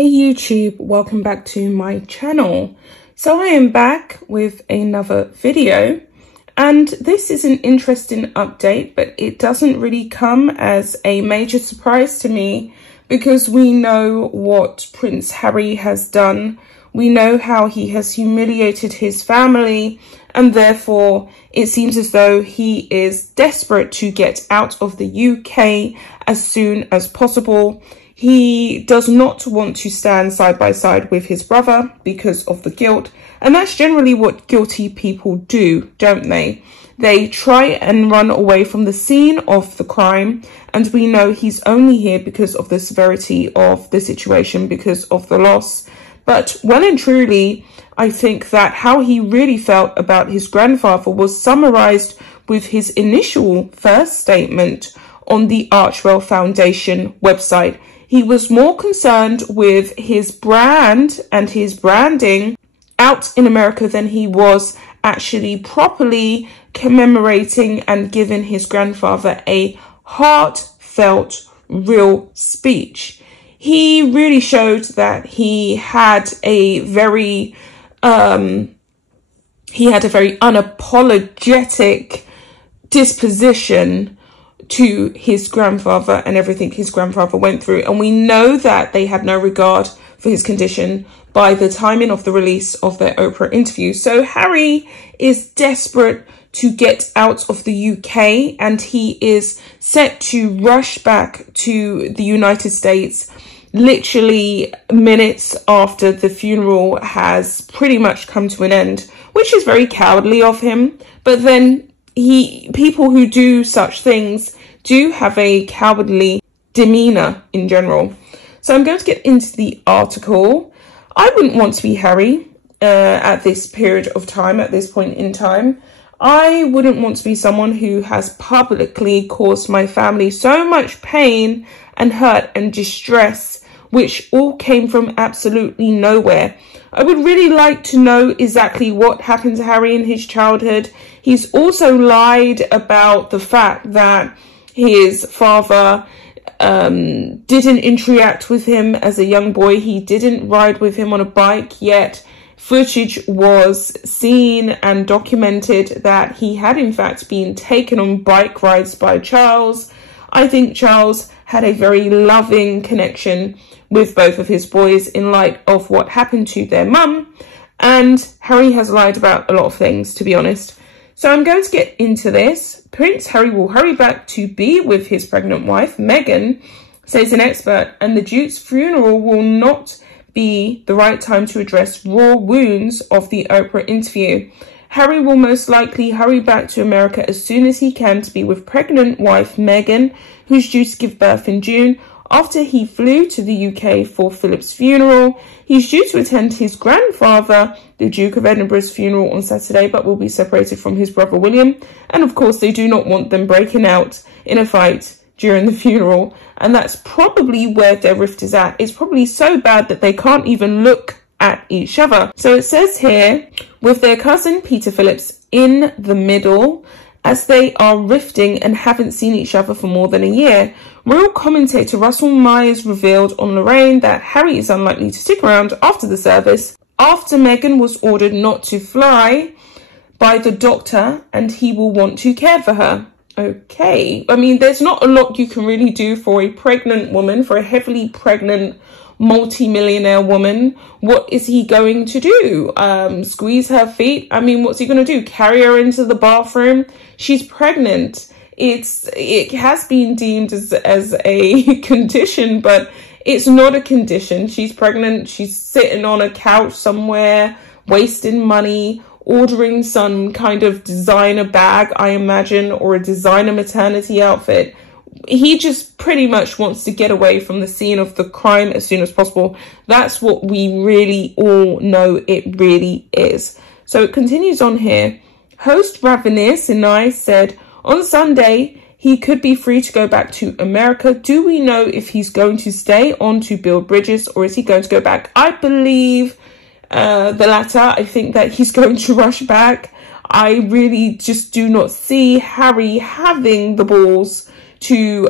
Hey YouTube, welcome back to my channel. So I am back with another video, and this is an interesting update, but it doesn't really come as a major surprise to me because we know what Prince Harry has done. We know how he has humiliated his family, and therefore it seems as though he is desperate to get out of the UK as soon as possible. He does not want to stand side by side with his brother because of the guilt. And that's generally what guilty people do, don't they? They try and run away from the scene of the crime. And we know he's only here because of the severity of the situation, because of the loss. But well and truly, I think that how he really felt about his grandfather was summarized with his initial first statement on the Archwell Foundation website. He was more concerned with his brand and his branding out in America than he was actually properly commemorating and giving his grandfather a heartfelt, real speech. He really showed that he had a very unapologetic disposition to his grandfather and everything his grandfather went through. And we know that they had no regard for his condition by the timing of the release of their Oprah interview. So Harry is desperate to get out of the UK, and he is set to rush back to the United States literally minutes after the funeral has pretty much come to an end, which is very cowardly of him. But then people who do such things do have a cowardly demeanor in general. So I'm going to get into the article. I wouldn't want to be Harry at this period of time, at this point in time. I wouldn't want to be someone who has publicly caused my family so much pain and hurt and distress, which all came from absolutely nowhere. I would really like to know exactly what happened to Harry in his childhood. He's also lied about the fact that his father didn't interact with him as a young boy. He didn't ride with him on a bike, yet footage was seen and documented that he had in fact been taken on bike rides by Charles. I think Charles had a very loving connection with both of his boys in light of what happened to their mum. And Harry has lied about a lot of things, to be honest. So I'm going to get into this. Prince Harry will hurry back to be with his pregnant wife, Meghan, says an expert, and the Duke's funeral will not be the right time to address raw wounds of the Oprah interview. Harry will most likely hurry back to America as soon as he can to be with pregnant wife Meghan, who's due to give birth in June. After he flew to the UK for Philip's funeral, he's due to attend his grandfather, the Duke of Edinburgh's funeral on Saturday, but will be separated from his brother William. And of course, they do not want them breaking out in a fight during the funeral. And that's probably where their rift is at. It's probably so bad that they can't even look at each other. So it says here, with their cousin Peter Phillips in the middle, as they are rifting and haven't seen each other for more than a year. Royal commentator Russell Myers revealed on Lorraine that Harry is unlikely to stick around after the service, after Meghan was ordered not to fly by the doctor, and he will want to care for her. Okay, I mean, there's not a lot you can really do for a pregnant woman, for a heavily pregnant multi-millionaire woman. What is he going to do? Squeeze her feet? I mean, what's he going to do? Carry her into the bathroom? She's pregnant. It has been deemed as a condition, but it's not a condition. She's pregnant. She's sitting on a couch somewhere, wasting money, ordering some kind of designer bag, I imagine, or a designer maternity outfit. He just pretty much wants to get away from the scene of the crime as soon as possible. That's what we really all know it really is. So it continues on here. Host Raviner Sinai said, on Sunday, he could be free to go back to America. Do we know if he's going to stay on to build bridges, or is he going to go back? I believe the latter. I think that he's going to rush back. I really just do not see Harry having the balls to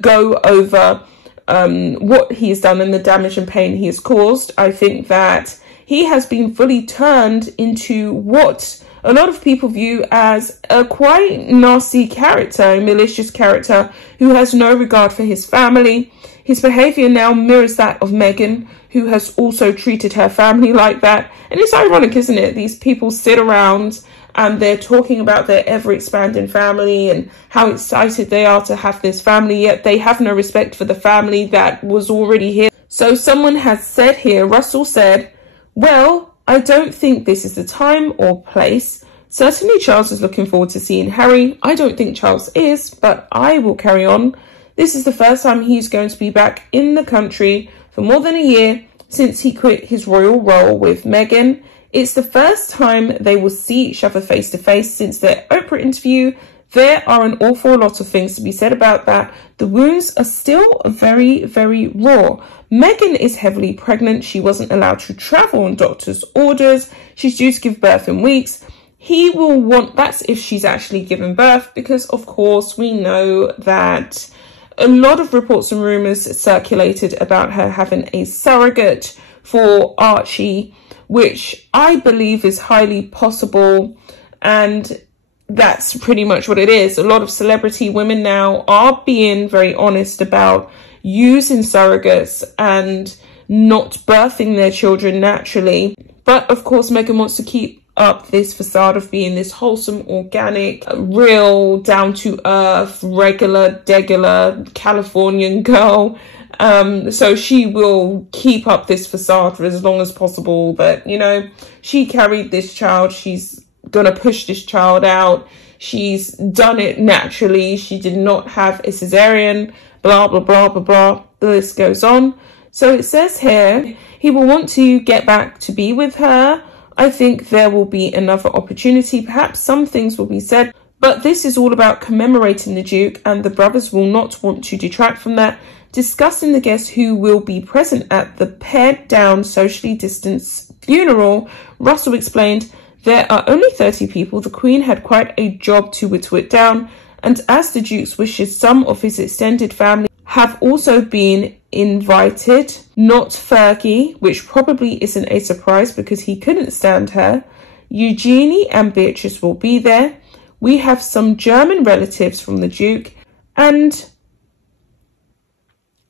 go over what he has done and the damage and pain he has caused. I think that he has been fully turned into what a lot of people view as a quite nasty character, a malicious character who has no regard for his family. His behaviour now mirrors that of Meghan, who has also treated her family like that. And it's ironic, isn't it? These people sit around and they're talking about their ever-expanding family and how excited they are to have this family, yet they have no respect for the family that was already here. So someone has said here, Russell said, well, I don't think this is the time or place. Certainly Charles is looking forward to seeing Harry. I don't think Charles is, but I will carry on. This is the first time he's going to be back in the country for more than a year since he quit his royal role with Meghan. It's the first time they will see each other face to face since their Oprah interview. There are an awful lot of things to be said about that. The wounds are still very, very raw. Meghan is heavily pregnant. She wasn't allowed to travel on doctor's orders. She's due to give birth in weeks. He will want, that's if she's actually given birth, because of course we know that a lot of reports and rumours circulated about her having a surrogate for Archie, which I believe is highly possible, and that's pretty much what it is. A lot of celebrity women now are being very honest about using surrogates and not birthing their children naturally. But of course, Meghan wants to keep up this facade of being this wholesome, organic, real, down-to-earth, regular, degular Californian girl. So she will keep up this facade for as long as possible. But, you know, she carried this child. She's going to push this child out. She's done it naturally. She did not have a cesarean, blah, blah, blah, blah, blah. The list goes on. So it says here, he will want to get back to be with her. I think there will be another opportunity. Perhaps some things will be said, but this is all about commemorating the Duke, and the brothers will not want to detract from that. Discussing the guests who will be present at the pared down, socially distanced funeral, Russell explained, there are only 30 people. The Queen had quite a job to whittle it down, and as the Duke's wishes, some of his extended family have also been invited. Not Fergie, which probably isn't a surprise because he couldn't stand her. Eugenie and Beatrice will be there. We have some German relatives from the Duke, and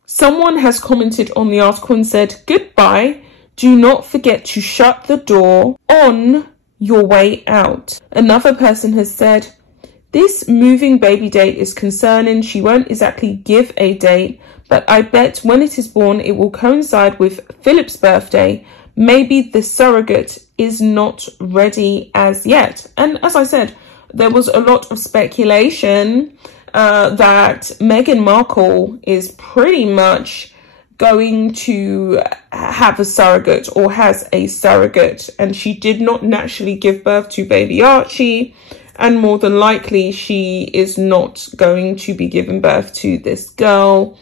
someone has commented on the article and said, goodbye, do not forget to shut the door on your way out. Another person has said, this moving baby date is concerning. She won't exactly give a date, but I bet when it is born, it will coincide with Philip's birthday. Maybe the surrogate is not ready as yet. And as I said, there was a lot of speculation that Meghan Markle is pretty much going to have a surrogate or has a surrogate, and she did not naturally give birth to baby Archie. And more than likely, she is not going to be giving birth to this girl,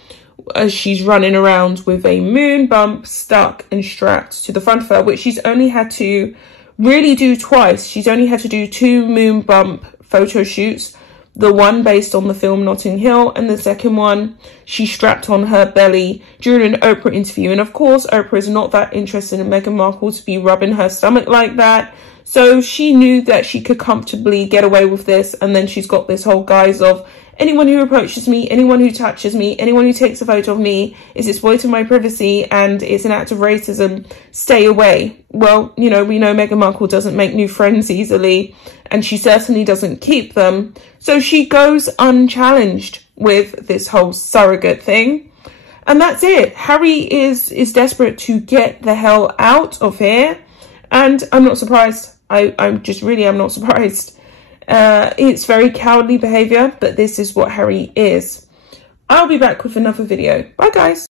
as she's running around with a moon bump stuck and strapped to the front of her, which she's only had to really do twice. She's only had to do 2 moon bump photo shoots. The one based on the film Notting Hill, and the second one she strapped on her belly during an Oprah interview. And of course, Oprah is not that interested in Meghan Markle to be rubbing her stomach like that. So she knew that she could comfortably get away with this. And then she's got this whole guise of, anyone who approaches me, anyone who touches me, anyone who takes a photo of me is exploiting my privacy and it's an act of racism. Stay away. Well, you know, we know Meghan Markle doesn't make new friends easily, and she certainly doesn't keep them. So she goes unchallenged with this whole surrogate thing. And that's it. Harry is desperate to get the hell out of here. And I'm not surprised. I'm not surprised. It's very cowardly behaviour, but this is what Harry is. I'll be back with another video. Bye, guys.